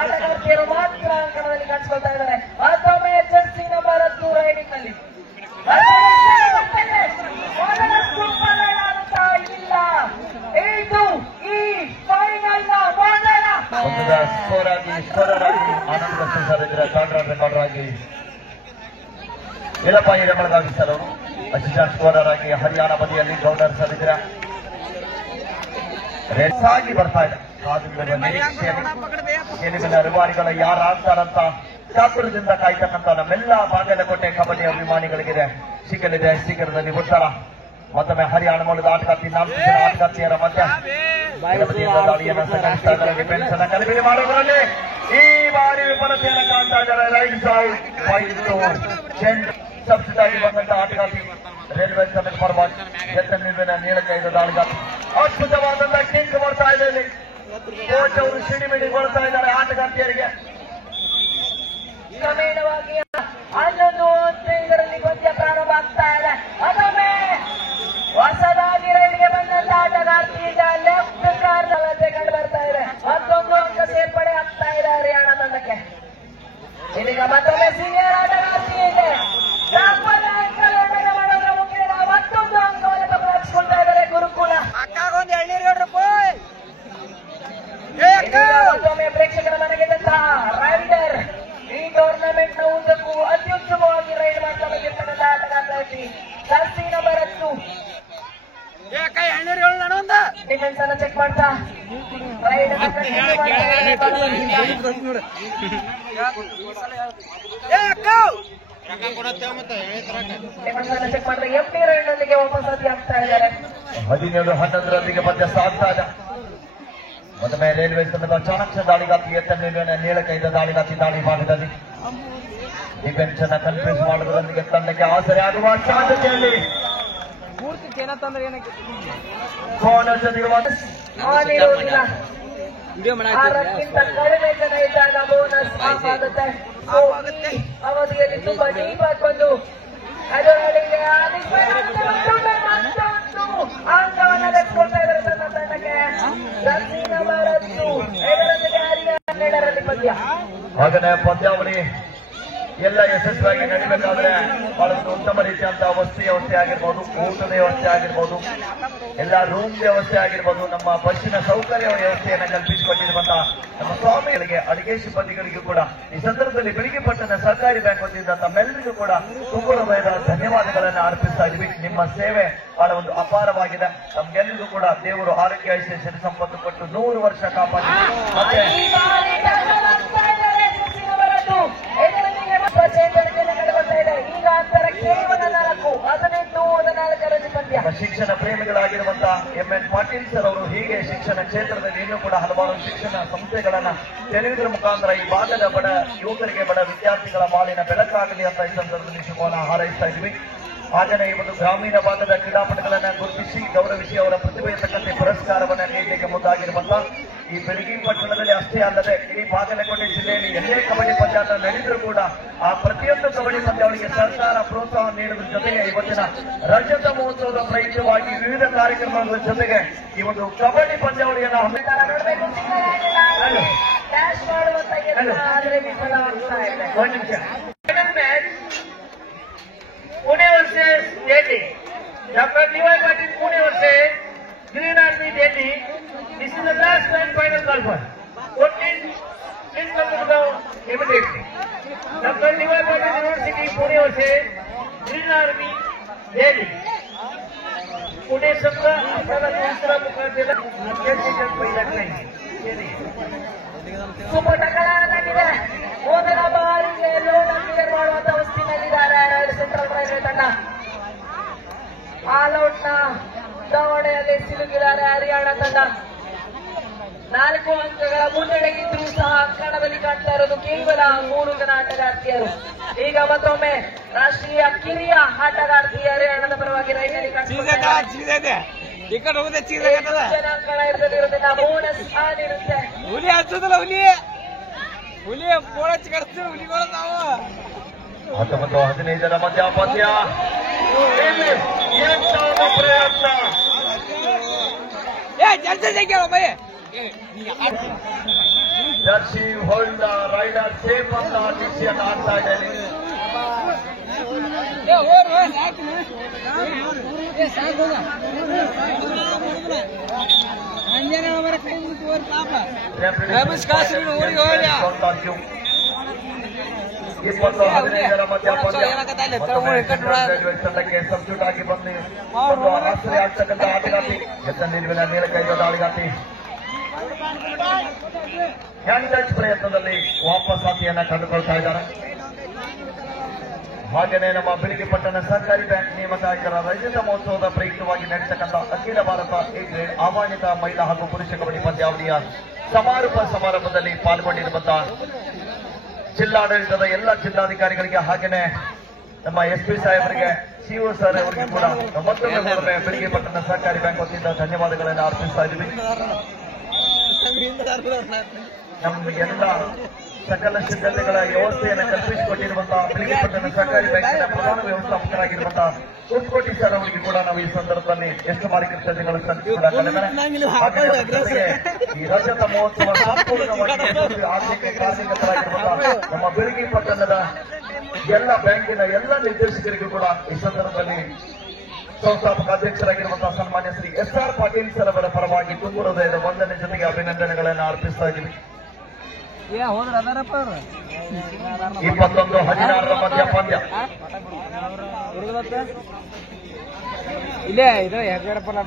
ಆಟಗಾರ್ತಿಯರು ಮಾತ್ರ ಅಂಕಣದಲ್ಲಿ ಕಾಣಿಸ್ಕೊಳ್ತಾ ಇದ್ದಾರೆ. ಮತ್ತೊಮ್ಮೆ ಜರ್ಸಿ ನಂಬರ್ 10 ರೈಡಿಂಗ್ ನಲ್ಲಿ ಸೂಪರ್ ರೈಡ್ ಆಗುತ್ತಾ ಇಲ್ಲ. ಇದು ಈ ಫೈನಲ್ ನ ಮೊದಲ ಪಂದ್ಯದ ಸ್ಕೋರರ್ ಆಗಿ ಆನಂದ್ ಸರ್ ಇದ್ರೆ, ಕಾಂಟ್ರಾಕ್ಟ್ ರೆಕಾರ್ಡರ್ ಆಗಿ ಯಲ್ಲಪ್ಪ ಹಿರೇಮಳಗಾವಿ ಸರ್ ಅವರು, ಅಸಿಸ್ಟೆಂಟ್ ಸ್ಕೋರರ್ ಆಗಿ ಹರಿಯಾಣ ಬದಿಯಲ್ಲಿ ಗೌಡರ್ ಸರ್ ಇದ್ರೆ. ರೇಸ್ ಆಗಿ ಬರ್ತಾ ಇದೆ. ಕಾದುಗಳ ನಿರೀಕ್ಷೆಯಲ್ಲಿ ಗೆಲುವಿನ ರೂವಾರಿಗಳ ಯಾರಾಗ್ತಾರಂತ ಚಾತುರ್ಯದಿಂದ ಕಾಯ್ತಕ್ಕಂಥ ನಮ್ಮೆಲ್ಲ ಬಾಗಲಕೋಟೆ ಕಬಡ್ಡಿ ಅಭಿಮಾನಿಗಳಿಗಿದೆ ಸಿಗಲಿದೆ ಶೀಘ್ರದಲ್ಲಿ ಉತ್ತರ. ಮತ್ತೊಮ್ಮೆ ಹರಿಯಾಣ ಮೂಲದ ಆಟಗಾರ್ತಿ 4 ಜನ ಆಟಗಾರ್ತಿಯರ ಮಧ್ಯ ಬದಿಯಿಂದ ದಾಳಿಯನ್ನು ಸಂಘಟಿಸ್ತಾ ಇದ್ದಾರೆ. ಡಿಫೆನ್ಸ್ ಅನ್ನ ಗಲಿಬಿಲಿ ಮಾಡುವುದರಲ್ಲಿ ಈ ಬಾರಿ ವಿಫಲತೆಯನ್ನು ಕಾಣ್ತಾ ಇದ್ದಾರೆ. ರೈಟ್ ಸೈಡ್ 5 ಸಬ್ಸಿಡಿ ಆಗಿ ಬಂದಂತಹ ಆಟಗಾರ್ತಿ ರೈಲ್ವೆ ತಂಡದ ಪರವಾಗಿ ಎತ್ತ ನಿಲುವಿನ ನೀಳಕೈದ ದಾಳಿಗಾರ್ತಿ ಅದ್ಭುತವಾದಂತಹ ಕಿಂಗ್ ಬರ್ತಾ ಇದೆ. ಇಲ್ಲಿ ಕೋಚ್ ಅವರು ಸಿಡಿಮಿಡಿ ಬರ್ತಾ ಇದ್ದಾರೆ ಆಟಗಾರ್ತಿಯರಿಗೆ. ಕ್ರಮೇಣವಾಗಿ 11:15 ಪಂದ್ಯ ಪ್ರಾರಂಭ ಆಗ್ತಾ ಇದೆ. ಅದೊಮ್ಮೆ ಹೊಸದಾಗಿ ರೈಡ್ಗೆ ಬಂದಂತ ಆಟಗಾರ್ತಿ ಈಗ ಲೆಫ್ಟ್ ಕಾರ್ನಲ್ಲೇ ಕಂಡು ಬರ್ತಾ ಇದೆ. ಮತ್ತೊಂದು ಅಂಕ ಸೇರ್ಪಡೆ ಆಗ್ತಾ ಇದೆ ಹರಿಯಾಣ ತಂಡಕ್ಕೆ. ಇದೀಗ ಮತ್ತೊಮ್ಮೆ ಸೀನಿಯರ್ ಆಟಗಾರ್ತಿ ಇದೆ ಮಾಡೋದ್ರ ಮುಖೇನ ಮತ್ತೊಂದು ಅಂಕವನ್ನು ತಪ್ಪಿಸ್ಕೊಳ್ತಾ ಇದ್ದಾರೆ ಗುರುಕುಲ. ಅಕ್ಕಾಗೊಂದು ಎಳ್ನೀರು ಹೇಳ್ರಪ್ಪ. ಮತ್ತೊಮ್ಮೆ ಪ್ರೇಕ್ಷಕರ ಮನೆಗೆದ್ದಂತಹ ರೈಡರ್ ಈ ಟೂರ್ನಮೆಂಟ್ ನ ಉದ್ದಕ್ಕೂ ಅತ್ಯುತ್ತಮವಾಗಿ ರೈಡ್ ಮಾಡ್ತಾ ಬಂದಿರ್ತಕ್ಕಂಥ ಆಟಗಾರ್ತಿ ಜರ್ಸಿ ನಂಬರ್ 10 ಎಳ್ನೀರು ಹೇಳು ನಾನು ಒಂದು. ಡಿಫೆನ್ಸ್ ಅನ್ನ ಚೆಕ್ ಮಾಡ್ತಾ ರೈಡ್ ಡಿಫೆನ್ಸ್ ಅನ್ನ ಚೆಕ್ ಮಾಡ್ತಾ ಎಂಟಿ ರೈಡ್ ನೊಂದಿಗೆ ವಾಪಸ್ ಆಗ್ತಾ ಇದ್ದಾರೆ. 17-11 ಪಂದ್ಯ ಸಾಗ್ತಾ ಇದೆ. ಮೊದಲನೇ ರೈಲ್ವೆ ತಂಡದ ಚಾಣಕ್ಯ ದಾಳಿಗಾತಿ ನೇಳಕೈದ ದಾಳಿಗಾತಿ ದಾಳಿ ಭಾಗದಲ್ಲಿ ಡಿಫೆನ್ಸ್ ಅನ್ನ ಕನ್ಫ್ಯೂಸ್ ಮಾಡುವುದರೊಂದಿಗೆ ತಂಡಕ್ಕೆ ಆಸರೆ ಆಗುವ ಸಾಧ್ಯತೆಯಲ್ಲಿ ಪೂರ್ತಿ ಜನ ತಂದ್ರೆ ಏನಕ್ಕೆ ಬೋನಸ್ ಇರುವಾಗ ಆಡಿರೋದಿಲ್ಲ. ವಿಡಿಯೋ 6ಕ್ಕಿಂತ ಕಡಿಮೆ ಜನ ಇದ್ದಾಗ ಬೋನಸ್ ಆಫ್ ಆಗುತ್ತೆ. ಈ ಅವಧಿಯಲ್ಲಿ ತುಂಬಾ ಡೀಪ್ ಆಗಿ ಬಂದು ಅದರೊಳಗೆ ಮತ್ತೊಂದು ಅಂಕವನ್ನು ತೆಗೆದುಕೊಳ್ತಾ ಇದ್ದಾರೆ ತನ್ನ ತಂಡಕ್ಕೆ. ಜರ್ಸಿ ನಂಬರ್ 10 ಇದರೊಂದಿಗೆ ಹರಿಯಾಣ 12ರಲ್ಲಿ ಪಂದ್ಯ. ಹಾಗನೇ ಪಂದ್ಯಾವಳಿ ಎಲ್ಲ ಯಶಸ್ವಿಯಾಗಿ ನಡೀಬೇಕಾದ್ರೆ ಬಹಳಷ್ಟು ಉತ್ತಮ ರೀತಿಯಂತಹ ವಸತಿ ವ್ಯವಸ್ಥೆ ಆಗಿರ್ಬೋದು, ಊಟದ ವ್ಯವಸ್ಥೆ ಆಗಿರ್ಬೋದು, ಎಲ್ಲ ರೂಮ್ ವ್ಯವಸ್ಥೆ ಆಗಿರ್ಬೋದು, ನಮ್ಮ ಬಸ್ಸಿನ ಸೌಕರ್ಯ ವ್ಯವಸ್ಥೆಯನ್ನು ಕಲ್ಪಿಸಿಕೊಟ್ಟಿರುವಂತಹ ನಮ್ಮ ಸ್ವಾಮಿಗಳಿಗೆ, ಅಡಿಗೆ ಸಿಬ್ಬಂದಿಗಳಿಗೂ ಕೂಡ ಈ ಸಂದರ್ಭದಲ್ಲಿ ಬೆಳಿಗ್ಗೆ ಪಟ್ಟಣ ಸರ್ಕಾರಿ ಬ್ಯಾಂಕ್ ವತಿಯಿಂದ ತಮ್ಮೆಲ್ಲರಿಗೂ ಕೂಡ ತುಂಬ ಹೃದಯದ ಧನ್ಯವಾದಗಳನ್ನು ಅರ್ಪಿಸ್ತಾ ಇದ್ವಿ. ನಿಮ್ಮ ಸೇವೆ ಬಹಳ ಒಂದು ಅಪಾರವಾಗಿದೆ. ನಮ್ಗೆಲ್ಲರಿಗೂ ಕೂಡ ದೇವರು ಆರೋಗ್ಯ ಐಶ್ವರ್ಯ ಸಂಪತ್ತು ಕೊಟ್ಟು 100 ವರ್ಷ ಕಾಪಾಡಿ ಮತ್ತೆ ಈಗ ಅಂತರ ಕೇವಲ 18-14 ಪಂದ್ಯ. ಶಿಕ್ಷಣ ಪ್ರೇಮಿಗಳಾಗಿರುವಂತಹ MN ಪಾಟೀಲ್ ಸರ್ ಅವರು ಹೀಗೆ ಶಿಕ್ಷಣ ಕ್ಷೇತ್ರದಲ್ಲಿ ಇನ್ನೂ ಕೂಡ ಹಲವಾರು ಶಿಕ್ಷಣ ಸಂಸ್ಥೆಗಳನ್ನ ತೆರೆಯುವುದರ ಮುಖಾಂತರ ಈ ಭಾಗದ ಬಡ ಯುವಕರಿಗೆ, ಬಡ ವಿದ್ಯಾರ್ಥಿಗಳ ಬಾಳಿನ ಬೆಳಕಾಗಲಿ ಅಂತ ಈ ಸಂದರ್ಭದಲ್ಲಿ ಶುಭವನ್ನು ಹಾರೈಸ್ತಾ ಇದ್ವಿ. ಹಾಗೆಯೇ ಈ ಒಂದು ಗ್ರಾಮೀಣ ಭಾಗದ ಕ್ರೀಡಾಪಟುಗಳನ್ನ ಗುರುತಿಸಿ ಗೌರವಿಸಿ ಅವರ ಪ್ರತಿಭೆಯ ತಕ್ಕಂತೆ ಪುರಸ್ಕಾರವನ್ನು ನೀಡಲಿಕ್ಕೆ ಮುಂದಾಗಿರುವಂತಹ ಈ ಬೆಳಗಿನ ಪಟ್ಟಣದಲ್ಲಿ ಅಷ್ಟೇ ಅಲ್ಲದೆ ಇಡೀ ಬಾಗಲಕೋಟೆ ಜಿಲ್ಲೆಯಲ್ಲಿ ಎಲ್ಲೇ ಕಬಡ್ಡಿ ಪಂದ್ಯಾಟ ನಡೆದರೂ ಕೂಡ ಆ ಪ್ರತಿಯೊಂದು ಕಬಡ್ಡಿ ಪಂದ್ಯಾವಳಿಗೆ ಸರ್ಕಾರ ಪ್ರೋತ್ಸಾಹ ನೀಡುವುದರ ಜೊತೆಗೆ ಇವತ್ತಿನ ರಜತ ಮಹೋತ್ಸವದ ಪ್ರಯುಕ್ತವಾಗಿ ವಿವಿಧ ಕಾರ್ಯಕ್ರಮಗಳ ಜೊತೆಗೆ ಈ ಒಂದು ಕಬಡ್ಡಿ ಪಂದ್ಯಾವಳಿಯನ್ನು ನೋಡಬೇಕು. ಡ್ಯಾಶ್ ಮಾಡುವಂತ ಆದರೆ ವಿಫಲವಾಗ್ತಾ ಇದೆ. ಒಂದು ನಿಮಿಷ. Pune versus Delhi. Doctor DY Patil Pune versus green army Delhi. This is the last and final call for. 14, please come to the ground immediately. Dr. DY Patil University Pune versus Green Army Delhi. Pune संघ आपल्याला दुसरा मुकाम दिला. अत्यंत पहिला नाही. ಸೂಪರ್ ಟಕಲಾಗಿದೆ. ಮೊದಲ ಬಾರಿಗೆ ಲೋನ್ ಕ್ಲಿಯರ್ ಮಾಡುವಂತ ಅವಸ್ಥೆಯಲ್ಲಿದ್ದಾರೆ ಸೆಂಟ್ರಲ್ ರೈಲ್ವೆ ತಂಡ. ಆಲ್ಔಟ್ ನ ದಾವಣೆಯಲ್ಲಿ ಸಿಲುಕಿದ್ದಾರೆ ಹರಿಯಾಣ ತಂಡ. 4 ಅಂಕಗಳ ಮುನ್ನಡೆಗಿದ್ರೂ ಸಹ ಕಣದಲ್ಲಿ ಕಾಣ್ತಾ ಇರೋದು ಕೇವಲ 3 ಜನ ಆಟಗಾರ್ತಿಯರು. ಈಗ ಮತ್ತೊಮ್ಮೆ ರಾಷ್ಟ್ರೀಯ ಕಿರಿಯ ಆಟಗಾರ್ತಿ ಹರಿಯಾಣದ ಪರವಾಗಿ ರೈಲ್ನಲ್ಲಿ ಕಾಣ್ತಿದ್ದಾರೆ. ಈ ಕಡೆ ಹೋಗುತ್ತೆ ಜನಾಂಗಗಳ ಇರೋದ್ರಿಂದ ಬೋನಸ್ ಆಗಿರುತ್ತೆ. ಹುಲಿ ಹಚ್ಚೋದಲ್ಲ, ಹುಲಿ ಬೋಳಚ್ಚಿ ಕಡಿಸ್ತೀವಿ, ಹುಲಿಗಳು ನಾವು 19-15 ಮಧ್ಯ ಪಂದ್ಯ. ಎಂಟಾದ ಪ್ರಯತ್ನ. ಜರ್ಸಿ ಹೋಲ್ಡ್ ರೈಡರ್ ಸೇಫ್ ಅಂತ ದೀಕ್ಷೆಯನ್ನು ಆಗ್ತಾ ಇದ್ದೇನೆ. ಇಪ್ಪತ್ತು 15 ಮಧ್ಯ ಪಂದ್ಯ. ತಂಡಕ್ಕೆ ಸಬ್ಸ್ಟಿಟ್ಯೂಟ್ ಆಗಿ ಬಂದು ಒಂದು ಆಶ್ರಯ ಆಗ್ತಕ್ಕಂಥ ಆಟಗಾರ್ತಿ ಎತ್ತ ನಿಲುವಿನ ನೀಲಕೈದ ದಾಳಿಗಾತಿ ಹ್ಯಾಂಡ್ ಟಚ್ ಪ್ರಯತ್ನದಲ್ಲಿ ವಾಪಸ್ ಆತಿಯನ್ನ ಕಂಡುಕೊಳ್ತಾ ಇದ್ದಾರೆ. ಹಾಗೆಯೇ ನಮ್ಮ ಬೆಳಗ್ಗೆ ಪಟ್ಟಣ ಸರ್ಕಾರಿ ಬ್ಯಾಂಕ್ ನೇಮಕಾತಿಗಳ ರಜತ ಮಹೋತ್ಸವದ ಪ್ರಯುಕ್ತವಾಗಿ ನಡೆಸತಕ್ಕಂಥ ಅಖಿಲ ಭಾರತ ಎ ಗ್ರೇಡ್ ಆಹ್ವಾನಿತ ಮಹಿಳಾ ಹಾಗೂ ಪುರುಷ ಕಬಡ್ಡಿ ಪಂದ್ಯಾವಳಿಯ ಸಮಾರಂಭದಲ್ಲಿ ಪಾಲ್ಗೊಂಡಿರುವಂತಹ ಜಿಲ್ಲಾಡಳಿತದ ಎಲ್ಲ ಜಿಲ್ಲಾಧಿಕಾರಿಗಳಿಗೆ ಹಾಗೆಯೇ ನಮ್ಮ SP ಸಾಹೇಬರಿಗೆ, CO ಸರ್ ಅವರಿಗೆ ಕೂಡ ಮತ್ತೊಮ್ಮೆ ಬೆಳಗ್ಗೆ ಪಟ್ಟಣ ಸರ್ಕಾರಿ ಬ್ಯಾಂಕ್ ವತಿಯಿಂದ ಧನ್ಯವಾದಗಳನ್ನು ಅರ್ಪಿಸ್ತಾ ಇದ್ದೀವಿ. ನಮ್ಗೆಲ್ಲ ಸಕಲ ಸಿದ್ಧತೆಗಳ ವ್ಯವಸ್ಥೆಯನ್ನು ಕಲ್ಪಿಸಿಕೊಟ್ಟಿರುವಂತಹ ಬೆಳಗಿಪಟ್ಟಣ ಸರ್ಕಾರಿ ಬ್ಯಾಂಕಿನ ಪ್ರಧಾನ ವ್ಯವಸ್ಥಾಪಕರಾಗಿರುವಂತಹ ಕೋಟಿ ಸರ್ ಅವರಿಗೆ ಕೂಡ ನಾವು ಈ ಸಂದರ್ಭದಲ್ಲಿ ಎಷ್ಟು ಬಾರಿ ಕೃತಜ್ಞತೆಗಳು ಸಲ್ಲಿಸಿದ್ದಾರೆ. ಈ ರಜತ ಮಹೋತ್ಸವ ಸಂಪೂರ್ಣವಾಗಿ ಆರ್ಥಿಕ ಕಾರ್ಯಕರ್ತರಾಗಿರುವಂತಹ ನಮ್ಮ ಬೆಳಗಿ ಪಟ್ಟಣದ ಎಲ್ಲ ಬ್ಯಾಂಕಿನ ಎಲ್ಲ ನಿರ್ದೇಶಕರಿಗೂ ಕೂಡ ಈ ಸಂದರ್ಭದಲ್ಲಿ ಸಂಸ್ಥಾಪಕ ಅಧ್ಯಕ್ಷರಾಗಿರುವಂತಹ ಸನ್ಮಾನ್ಯ ಶ್ರೀ SR ಪಾಟೀಲ್ ಸರ್ ಅವರ ಪರವಾಗಿ ತುಂಬು ಹೃದಯದ ವಂದನೆ ಜೊತೆಗೆ ಅಭಿನಂದನೆಗಳನ್ನು ಅರ್ಪಿಸ್ತಾ ಇದ್ದೀವಿ. 21-16 ಮಧ್ಯ ಪಂದ್ಯ ಇಲ್ಲೇ ಇದು ಹೆಗ್ಗಡಪಲ್ಲ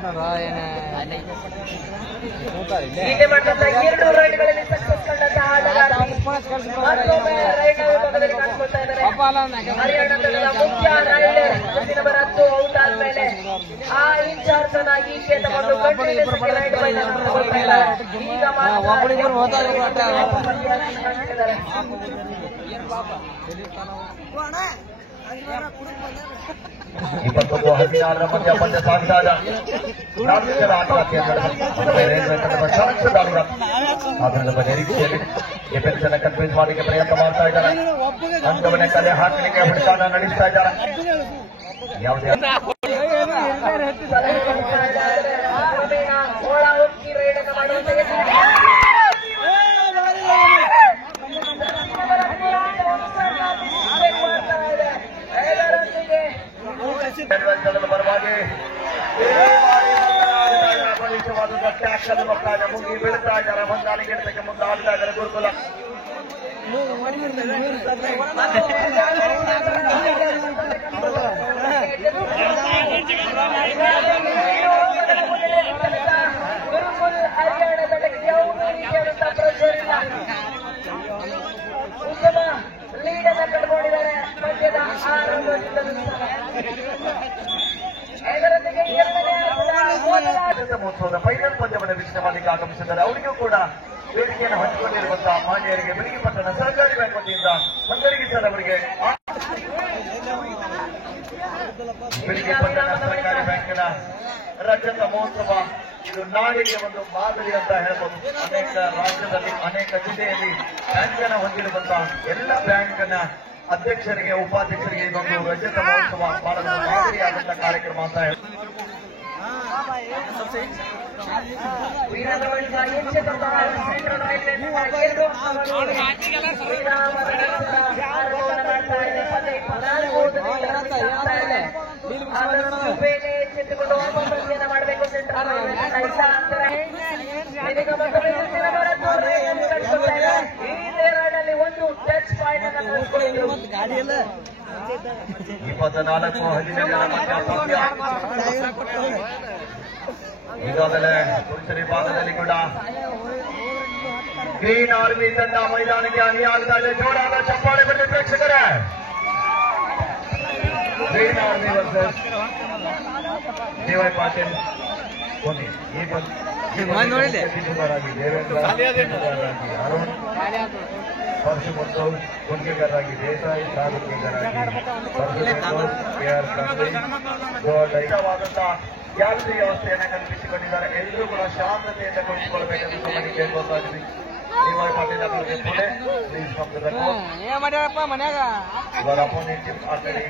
ಹೀಗೆ ಮಾಡಿದಂತ 2 ರೈಡ್ಗಳಲ್ಲಿ ಸಕ್ಸಸ್ ಕಂಡಂತಹ ಆಟಗಾರ್ತಿ ಮತ್ತೊಮ್ಮೆ ರೈಡ್ ವಿಭಾಗದಲ್ಲಿ ಕಾಣಿಸ್ಕೊಳ್ತಾ ಇದ್ದಾರೆ. ಹರಿಯಾಣ ತಂಡದ ಮುಖ್ಯ ರೈಡರ್ ನಂಬರ್ 10 ಔಟ್ ಆದ್ಮೇಲೆ ಆ ಇನ್ಚಾರ್ಜ್ ಅನ್ನ ಈಕೆ ತಗೊಂಡು ಕಂಟಿನ್ಯೂಸ್ ರೈಡ್ ಬೈ ಮಾಡ್ಕೊಳ್ತಾ ಇದ್ದಾರೆ. ಈಗ ಮಾತ್ರ 21-16 ಮಧ್ಯ ಪಂದ್ಯ ಸಾಗ್ತಾ ಇದೆ. 4 ಜನ ಆಟಗಾರ್ತಿಯರ ರೈಲ್ವೆ ತಂಡದ ಚಾಣಕ್ಯದಾರರ ಅದರ ನಿರೀಕ್ಷೆಯಲ್ಲಿ ಡಿಫೆನ್ಸ್ ಅನ್ನು ಕನ್ಫ್ಯೂಸ್ ಮಾಡಲಿಕ್ಕೆ ಪ್ರಯತ್ನ ಮಾಡ್ತಾ ಇದ್ದಾರೆ. ಅಂಕವನ್ನೇ ಕಲೆ ಹಾಕಲಿಕ್ಕೆ ಹುಡುಕಾಟ ನಡೆಸ್ತಾ ಇದ್ದಾರೆ. ಯಾವುದೇ ಒಳ ಉಕ್ಕಿ ರೈಡ್ ಅನ್ನು ಮಾಡುವಂತ ತಂಡದ ಪರವಾಗಿ ಬಲಿಷ್ಠವಾದಂತಹ ಟ್ಯಾಕ್ಲ್ ಮಕ್ಕಳ ಮುಗಿ ಬೀಳ್ತಾ ಇದ್ದಾರೆ. ಹೊಂದಾಣಿಕೆ ಗೆಲ್ತಕ್ಕೆ ಮುಂದಾಗ್ತಾ ಇದ್ದಾರೆ ಗುರುಕುಲ. ಗುರುಕುಲ್ ಹರಿಯಾಣ ತಂಡಕ್ಕೆ ಯಾವುದೇ ರೀತಿಯಾದಂತಹ ಪ್ರೆಷರ್ ಇಲ್ಲ. ಉತ್ತಮ ಲೀಡ್ ಅನ್ನು ಕಂಡುಕೊಂಡಿದ್ದಾರೆ ಪಂದ್ಯದ ಆರಂಭದಿಂದಲೂ ಸಹ. ಇದರೊಂದಿಗೆ ಮಹೋತ್ಸವದ ಫೈನಲ್ ಪಂದ್ಯವನ್ನು ವೀಕ್ಷಣೆ ಮಾಡಲಿಕ್ಕೆ ಆಗಮಿಸಿದ್ದಾರೆ. ಅವರಿಗೂ ಕೂಡ ವೇದಿಕೆಯನ್ನು ಹಂಚಿಕೊಂಡಿರುವಂತಹ ಮಾನ್ಯರಿಗೆ ಬೆಳಗಿ ಪಟ್ಟಣ ಸರ್ಕಾರಿ ಬ್ಯಾಂಕ್ ವತಿಯಿಂದ ಮಂಗರಿಗೆ ಸರ್ ಅವರಿಗೆ ಬೆಳಗಿ ಪಟ್ಟಣ ಸರ್ಕಾರಿ ಬ್ಯಾಂಕಿನ ರಜತ ಮಹೋತ್ಸವ ಇದು ನಾಡಿಗೆ ಒಂದು ಮಾದರಿ ಅಂತ ಹೇಳ್ಬೋದು. ಅನೇಕ ರಾಜ್ಯದಲ್ಲಿ ಅನೇಕ ಜಿಲ್ಲೆಯಲ್ಲಿ ಬ್ಯಾಂಕ್ ಅನ್ನು ಹೊಂದಿರುವಂತಹ ಎಲ್ಲ ಬ್ಯಾಂಕ್ನ ಅಧ್ಯಕ್ಷರಿಗೆ ಉಪಾಧ್ಯಕ್ಷರಿಗೆ ಇದೊಂದು ರಜತ ಮಹೋತ್ಸವ ಬಹಳ ಮಾದರಿಯಾದಂತಹ ಕಾರ್ಯಕ್ರಮ ಅಂತ ಹೇಳ್ಬೋದು. ವೀರಗೌಡ ಎಚ್ಚೆತ್ತಂತಹ ಸೆಂಟ್ರಲ್ ರೈಲ್ವೆ ಎಚ್ಚೆತ್ತುಕೊಂಡು ಪಂದ್ಯವನ್ನು ಮಾಡಬೇಕು ಸೆಂಟ್ರಲ್ ರೈಲ್ವೆ ರಾಡಲ್ಲಿ ಒಂದು ಟಚ್ ಪಾಯಿಂಟ್ ಅನ್ನು 24-17 ಮಧ್ಯ ಪಂದ್ಯ ಈಗಾಗಲೇ ಪುರುಷರ ವಿಭಾಗದಲ್ಲಿ ಕೂಡ ಗ್ರೀನ್ ಆರ್ಮಿ ತಂಡ ಮೈದಾನಕ್ಕೆ ಅಣಿಯಾಗ್ತಾ ಇದೆ. ಜೋರಾದ ಚಪ್ಪಾಳೆ ಬರಲಿ ಪ್ರೇಕ್ಷಕರೇ. Green army versus DY Patil Dhoni. ಈ ದೇವೇಂದ್ರ ಅರುಣ್ ಪರಶುಮಂತವ್ ಗುಂಡಿಗರಾಗಿ ದೇಸಾಯಿ ಸಾಗುತ್ತಿಗರಾಗಿ ದೈಹಿಕವಾದಂತಹ ಯಾವುದೇ ವ್ಯವಸ್ಥೆಯನ್ನು ಕಲ್ಪಿಸಿಕೊಂಡಿದ್ದಾರೆ. ಎಲ್ಲರೂ ಕೂಡ ಶಾಂತತೆಯಿಂದ ಕುಳಿತುಕೊಳ್ಳಬೇಕೆಂದು ನಮಗೆ ಕೇಳ್ಕೊಳ್ತಾ ಇದ್ವಿ. DY ಪಾಟೀಲ್ ಅವರಿಗೆ Pune please come to the court. Your opponent team already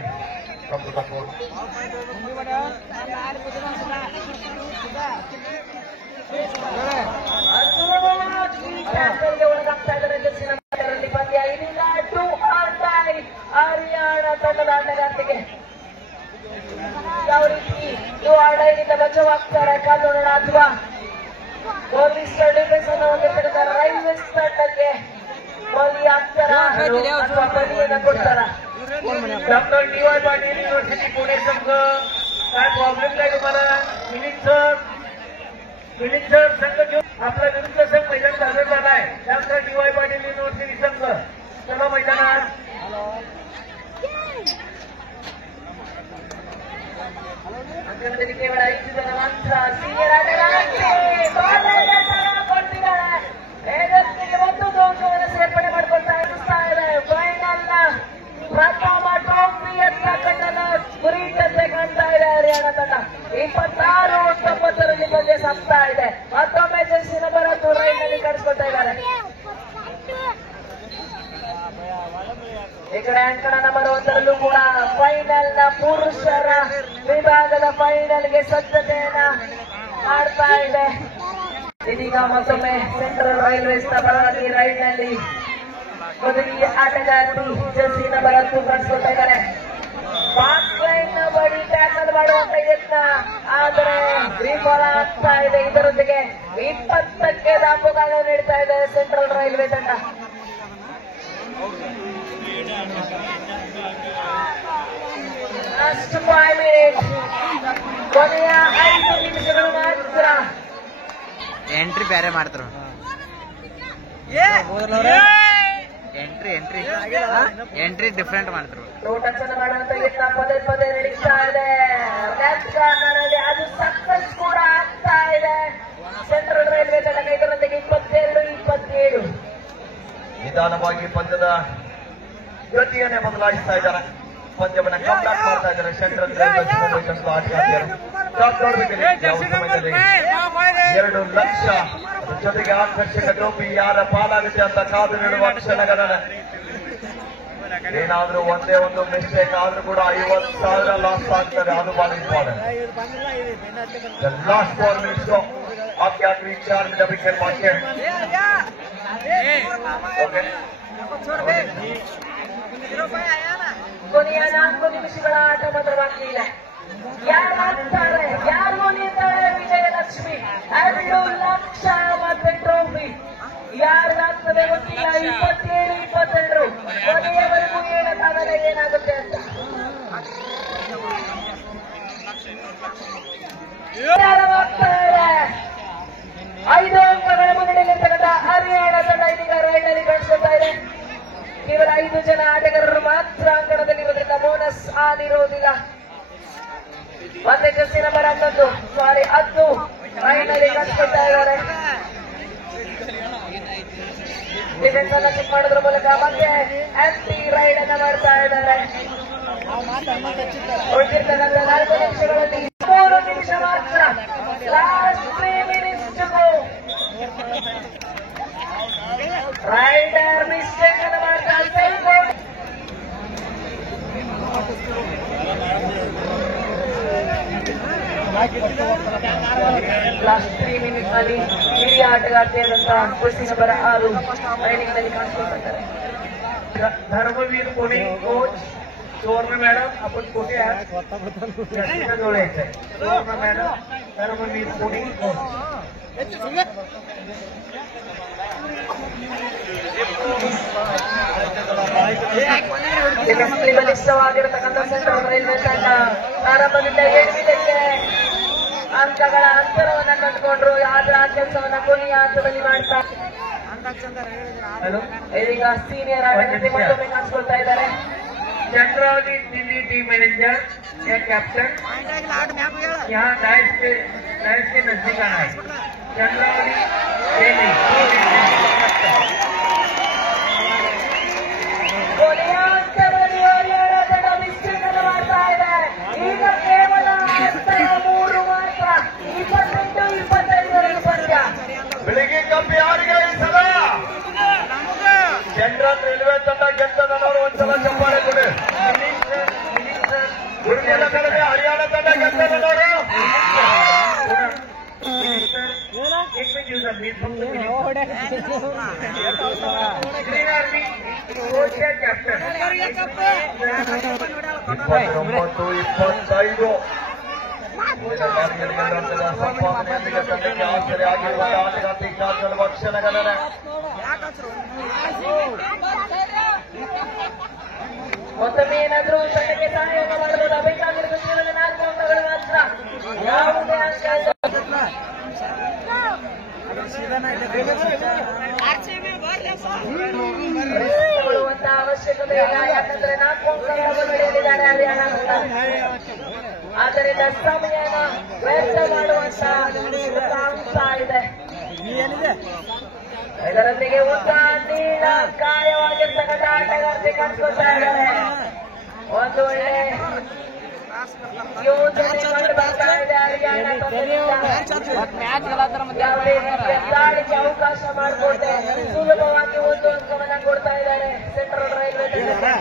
come to the court. ಒಳಗಾಗ್ತಾ ಇದ್ದಾರೆ ಗೆಲ್ಸಿನ ಮಾತರಲ್ಲಿ ಪಂದ್ಯ. ಇದೀಗ 2 ಆರ್ ಟೈ ಹರಿಯಾಣ ತಂಡದ ಆಟಗಾರ್ತಿಗೆ ಯಾವ ರೀತಿ 2 ಆರ್ ಟೈನಿಂದ ಬಚಾವಾಗ್ತಾರೆ ಕಾನೂನೋಣ ಅಥವಾ ಪೊಲೀಸ್ ಡಿಫೆನ್ಸ್ ಅನ್ನು ಹೊಂದಿರ್ತಕ್ಕಂಥ ರೈಲ್ವೇಸ್ ತಂಡಕ್ಕೆ ಬಲಿ ಆಗ್ತಾರ ಅಥವಾ ಬಲಿಯನ್ನು ಕೊಡ್ತಾರ. Doctor DY Patil university Pune संघ काय प्रॉब्लेम काय तुम्हाला? मिलिंद सर संघ घेऊन आपला विरुद्ध संघ मैदान दाखल झाला आहे. डॉक्टर DY पाटील युनिव्हर्सिटी संघ चला मैदानात. ಅಂಕಣದಲ್ಲಿ ಕೇವಲ 5 ಜನ ಮಾತ್ರ ಸೀನಿಯರ್ ಆಟಗಾರರಿಗೆ ಕೊಡ್ತಿದ್ದಾರೆ. ಎದುರಿಗೆ ಒಂದು ಅಂಕವನ್ನು ಸೇರ್ಪಡೆ ಮಾಡಿಕೊಳ್ತಾ ಇದೆ. ಫೈನಲ್ ಪ್ರಥಮ ಟ್ರೋಫಿಯತ್ತ ಕಣ್ಣನ ಗುರಿಯಿಟ್ಟಂತೆ ಕಾಣ್ತಾ ಇದೆ ಹರಿಯಾಣ ತಂಡ. 26-9 ಪಂದ್ಯ ಸಾಗ್ತಾ ಇದೆ. ಮತ್ತೊಮ್ಮೆ ಜೆರ್ಸಿ ನಂಬರ್ 10 ರೈಡ್ನಲ್ಲಿ ಕಾಣಿಸ್ಕೊಳ್ತಾ ಇದ್ದಾರೆ. ಈ ಕಡೆ ಅಂಕಣ ನಂಬರ್ 1 ಕೂಡ ಫೈನಲ್ ನ ಪುರುಷರ ವಿಭಾಗದ ಫೈನಲ್ಗೆ ಸಜ್ಜತೆಯನ್ನ ಮಾಡ್ತಾ ಇದೆ. ಇದೀಗ ಮತ್ತೊಮ್ಮೆ ಸೆಂಟ್ರಲ್ ರೈಲ್ವೇಸ್ ಪರವಾಗಿ ರೈಡ್ ನಲ್ಲಿ ಮೊದಲಿಗೆ ಆಟಗಾರರು ಜರ್ಸಿ ನಂಬರ್ 10 ಕಾಣಿಸ್ಕೊಳ್ತಾ ಇದ್ದಾರೆ. ಬಾಕ್ ಲೈನ್ ನ ಬಳಿ ಟ್ಯಾಕಲ್ ಮಾಡುವಂತ ಯತ್ನ, ಆದರೆ ವಿಫಲ ಆಗ್ತಾ ಇದೆ. ಇದರೊಂದಿಗೆ 20ಕ್ಕೆ ದಾಪುಗಾಲ ನೀಡ್ತಾ ಇದೆ ಸೆಂಟ್ರಲ್ ರೈಲ್ವೆ ತಂಡ. ಲಾಸ್ಟ್ 5 ಮಿನಿಟ್ಸ್, ಕೊನೆಯ 5 ನಿಮಿಷಗಳು ಮಾತ್ರ. ಎಂಟ್ರಿ ಬೇರೆ ಮಾಡ್ತಾರೆ. ಎಂಟ್ರಿ ಡಿಫ್ರೆಂಟ್ ಮಾಡ್ತಾರೆ. ಟಚ್ ಮಾಡುವಂತ ಯತ್ನ ಪದೇ ಪದೇ ನಡೀತಾ ಇದೆ. ಲೆಫ್ಟ್ ಕಾರ್ನರ್ ಅದು ಸಕ್ಸಸ್ ಕೂಡ ಆಗ್ತಾ ಇದೆ ಸೆಂಟ್ರಲ್ ರೈಲ್ವೆ ತಂಡ. ಇದರೊಂದಿಗೆ 22-27. ನಿಧಾನವಾಗಿ ಪಂದ್ಯದ ಗತಿಯನ್ನೇ ಬದಲಾಯಿಸ್ತಾ ಇದ್ದಾರೆ. ಪಂದ್ಯವನ್ನ ಕಂಬ್ಯಾಕ್ ಮಾಡ್ತಾ ಇದ್ದಾರೆ ಸೆಂಟ್ರಲ್ ರೈಲ್ವೇಸ್ ಮುಂಬೈ ತಂಡದ ಆಟಗಾರರು. ಯಾವ ಸಮಯದಲ್ಲಿ 2 ಲಕ್ಷ ಜೊತೆಗೆ ಆಕರ್ಷಕ ಟ್ರೋಫಿ ಯಾರ ಪಾಲಾಗುತ್ತೆ ಅಂತ ಕಾದು ನೀಡುವ ಕ್ಷಣಗಳ ಏನಾದ್ರೂ ಒಂದೇ ಒಂದು ಮಿಸ್ಟೇಕ್ ಆದ್ರೂ ಕೂಡ 50,000 ಲಾಸ್ ಆಗ್ತದೆ. ಅದು ಬಹಳ ಇಂಪಾರ್ಟೆಂಟ್. ಲಾಸ್ಟ್ 4 minutes आप क्या 4 मिनट अभी खेल पाते हैं. ಕೊನೆಯ 4 ನಿಮಿಷಗಳ ಆಟ ಮಾತ್ರ ಬಾಕಿ ಇದೆ. ಯಾರಾಗ್ತಾರೆ, ಯಾರು ಉಳಿತಾರೆ? ವಿಜಯಲಕ್ಷ್ಮಿ 2 ಲಕ್ಷ ಮತ್ತೆ ಟ್ರೋಫಿ ಯಾರಿಗಾಗ್ತದೆ ಗೊತ್ತಿಲ್ಲ. 27-22 ಕೊನೆಯವರೆಗೂ ಹೇಳಕ್ಕಾಗಲ್ಲ ಏನಾಗುತ್ತೆ ಅಂತ. ಯಾರಾಗ್ತಾರೆ? 5 ಅಂಕಗಳ ಮುನ್ನಡೆಯಲ್ಲಿರ್ತಕ್ಕಂಥ ಹರಿಯಾಣ ತಂಡ ಇದೀಗ ರೈಡ್ನಲ್ಲಿ ಕಾಣಿಸ್ಕೊಳ್ತಾ ಇದೆ. ಕೇವಲ 5 ಜನ ಆಟಗಾರರು ಮಾತ್ರ ಅಂಕಣದಲ್ಲಿರೋದ್ರಿಂದ ಬೋನಸ್ ಆಗಿರೋದಿಲ್ಲ. ಮತ್ತೆ ಜರ್ಸಿ ನಂಬರ್ 10 ರೈಡ್ನಲ್ಲಿ ಕಾಣಿಸ್ಕೊಳ್ತಾ ಇದ್ದಾರೆ. ಡಿಫೆನ್ಸ್ ಅನ್ನ ಚೆಕ್ ಮಾಡೋದ್ರ ಮೂಲಕ ಮತ್ತೆ ಆಂಟಿ ರೈಡ್ ಅನ್ನ ಮಾಡ್ತಾ ಇದ್ದಾರೆ. ಉಳಿದಿರ್ತಕ್ಕಂಥ 4 ನಿಮಿಷಗಳಲ್ಲಿ 3 ನಿಮಿಷ ಮಾತ್ರ. Last 3 minutes to go. Rider mistake ಅನ್ನು ಮಾಡ್ತಾ ಇದ್ದಾರೆ. ಲಾಸ್ಟ್ 3 minutes ನಲ್ಲಿ ಹಿರಿಯ ಆಟಗಾರ್ತಿಯಾದಂತಹ ಜರ್ಸಿ ನಂಬರ್ 6 ರೈಡಿಂಗ್ ನಲ್ಲಿ ಕಾಣಿಸ್ಕೊಳ್ತಾರೆ. धर्मवीर कोणी कोच सुवर्ण मॅडम आपण कुठे आहात? जवळ यायचंय. सुवर्ण मॅडम, धर्मवीर कोणी कोच. ಬಲಿಷ್ಠವಾಗಿರತಕ್ಕಂಥ ಸೆಂಟ್ರಲ್ ರೈಲ್ವೆ ತಂಡ ಆರಂಭದಿಂದ 7 ಅಂಕಗಳ ಅಂತರವನ್ನ ಕಂಡುಕೊಂಡ್ರು. ಆದ್ರೆ ಆ ಕೆಲಸವನ್ನ ಕೊನೆಯ ಹಂತದಲ್ಲಿ ಮಾಡ್ತಾ ಇದೀಗ ಸೀನಿಯರ್ ಆಟಗಾರ್ತಿ ಮತ್ತೊಮ್ಮೆ ಕಾಣಿಸ್ಕೊಳ್ತಾ ಇದ್ದಾರೆ. चंद्रावली दिल्ली टीम मैनेजर या कैप्टन यहाँ डाइस के नजदीक आना है. चंद्रावली दिल्ली ಕೊನೆಯ ಹಂತದಲ್ಲಿ ಹರಿಯಾಣ ತಂಡ ಮಿಸ್ಟೇಕ್ ಅನ್ನು ಮಾಡ್ತಾ ಇದೆ. ಈಗ ಕೇವಲ ಅಂತರ 3 ಮಾತ್ರ. 28-25 ಪಂದ್ಯ. ಬೆಳಿಗ್ಗೆ ಕಪ್ಪಿ ಯಾರಿಗೆ ಈ ಸಲ ಸೆಂಟ್ರಲ್ ರೈಲ್ವೆ ತಂಡ ಗೆದ್ದದವರು ಒಂದ್ಸಲ ಚಪ್ಪಾಳೆ ಕೊಡಿ. ಉಳಿದ ಕಡೆ ಹರಿಯಾಣ ತಂಡ ಗೆದ್ದದವರು एक में दिवसा मीट फक्त ग्रीन आर्मी कोच या कैप्टन 29-25 ಸಂಪಾದನೆಯೊಂದಿಗೆ ತಂಡಕ್ಕೆ ಆಶ್ಚರ್ಯ ಆಗಿರುವ ಆಟಗಾರ್ತಿ ಕಾಲ್ಗಳುವ ಕ್ಷಣಗಳನ್ನ ಮತ್ತೊಮ್ಮೆ ಏನಾದ್ರೂ ತಂಡಕ್ಕೆ ಸಹಾಯವನ್ನು ಮಾಡಬಹುದು. ಬೇಕಾಗಿರುವ ಕೇವಲ 4 ಅಂಕಗಳು ಮಾತ್ರ. ಯಾವುದೇ ಅಂಕ ತಗೊಳ್ಳುವಂತ ಅವಶ್ಯಕತೆ ಇಲ್ಲ. ಯಾಕಂದ್ರೆ 4 ಅಂಕಗಳ ಮುನ್ನಡೆಯಲ್ಲಿದ್ದಾರೆ ಹರಿಯಾಣ ತಂಡ. ಆದ್ದರಿಂದ ಸಮಯನ ವ್ಯರ್ಥ ಮಾಡುವಂತ ಕಾಣ್ತಾ ಇದೆ. ಇದರೊಂದಿಗೆ ಉದ್ದ ನೀಳ ಕಾಯವಾಗಿರ್ತಕ್ಕಂಥ ಆಟಗಾರ್ತಿ ಕಾಣಿಸ್ಕೊಳ್ತಾ ಇದ್ದಾರೆ. ಒಂದು ಒಳ್ಳೆ ಯೋಜನೆ ಕಂಡು ಬರ್ತಾ ಇದೆ ಹರಿಯಾಣ ಯಾವುದೇ ರೀತಿಯ ದಾಳಿಗೆ ಅವಕಾಶ ಮಾಡಿಕೊಟ್ಟೆ ಸುಲಭವಾಗಿ 1 ಅಂಕವನ್ನ ಕೊಡ್ತಾ ಇದ್ದಾರೆ ಸೆಂಟ್ರಲ್ ರೈಲ್ವೆ ತಂಡಕ್ಕೆ.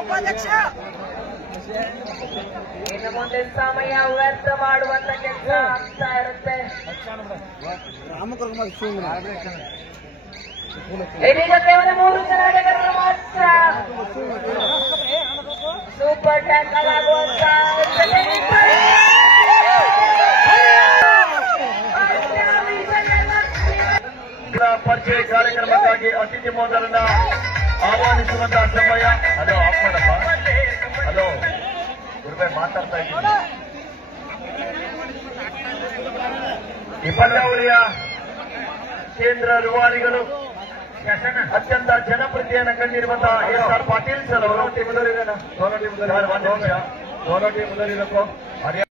ಉಪಾಧ್ಯಕ್ಷ ಇನ್ನು ಮುಂದೆ ಸಮಯ ವ್ಯರ್ಥ ಮಾಡುವಂತ ಕೆಲಸ ಆಗ್ತಾ ಇರುತ್ತೆ. ಇದೀಗ ಕೇವಲ 3 ಜನ ಆಟಗಾರರು ಮಾತ್ರ ಸೂಪರ್ ಟ್ಯಾಕಲ್ ಆಗುವಂತ ಪರಿಚಯ ಕಾರ್ಯಕ್ರಮಕ್ಕಾಗಿ ಅತಿಥಿ ಮೋದರನ್ನ ಆಹ್ವಾನಿಸುವಂತಹ ಸಮಯ. ಹಲೋ ಆಫ್ ಮಾಡಪ್ಪ. ಹಲೋ ಗುರುಬೆ ಮಾತಾಡ್ತಾ ಇದ್ದೀನಿ. ಈ ಪಂದ್ಯಾವಳಿಯ ಕೇಂದ್ರ ರೂವಾರಿಗಳು ಅತ್ಯಂತ ಜನಪ್ರಿಯತೆಯನ್ನು ಕಂಡಿರುವಂತಹ ಎಸ್.ಆರ್. ಪಾಟೀಲ್ ಸರ್ ಅವರು.